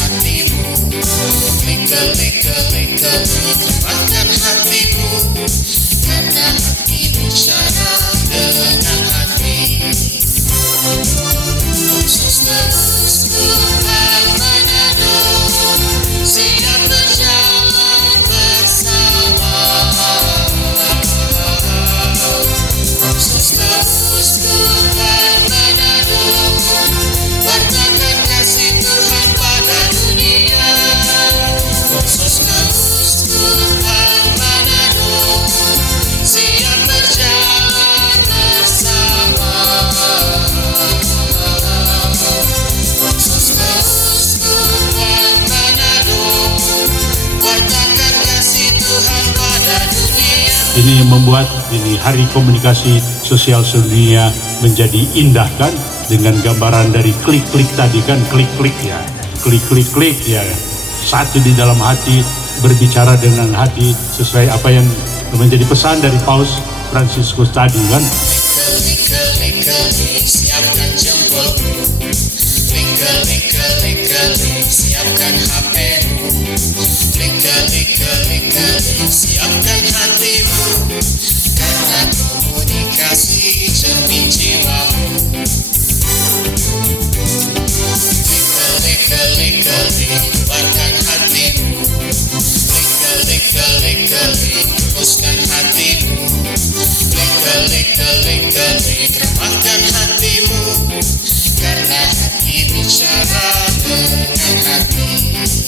hatimu. Klik-klik-klik-klik, keluarkan hatimu, karena hati bicara dengan hati. Khusus Tuhan Manado, siap berjalan bersama. Khusus Tuhan Manado, wartakan kasih Tuhan pada dunia. Khusus Tuhan Manado, siap berjalan bersama. Khusus Tuhan Manado, wartakan kasih Tuhan pada dunia. Ini membuat ini Hari Komunikasi Sosial Sedunia menjadi indah kan, dengan gambaran dari klik-klik tadi kan, klik-klik ya, klik-klik-klik ya, satu di dalam hati, berbicara dengan hati sesuai apa yang menjadi pesan dari Paus Fransiskus tadi kan. Klik-klik-klik-klik, siapkan jempolmu. Klik-klik-klik-klik, siapkan HP-mu. Klik-klik-klik-klik, siapkan hatimu, karena komunikasi cermin jiwamu. Klik-klik-klik-klik, keluarkan hatimu. Klik-klik-klik-klik, tuluskan hatimu. Klik-klik-klik-klik, remahkan hatimu, karena hati bicara dengan hati.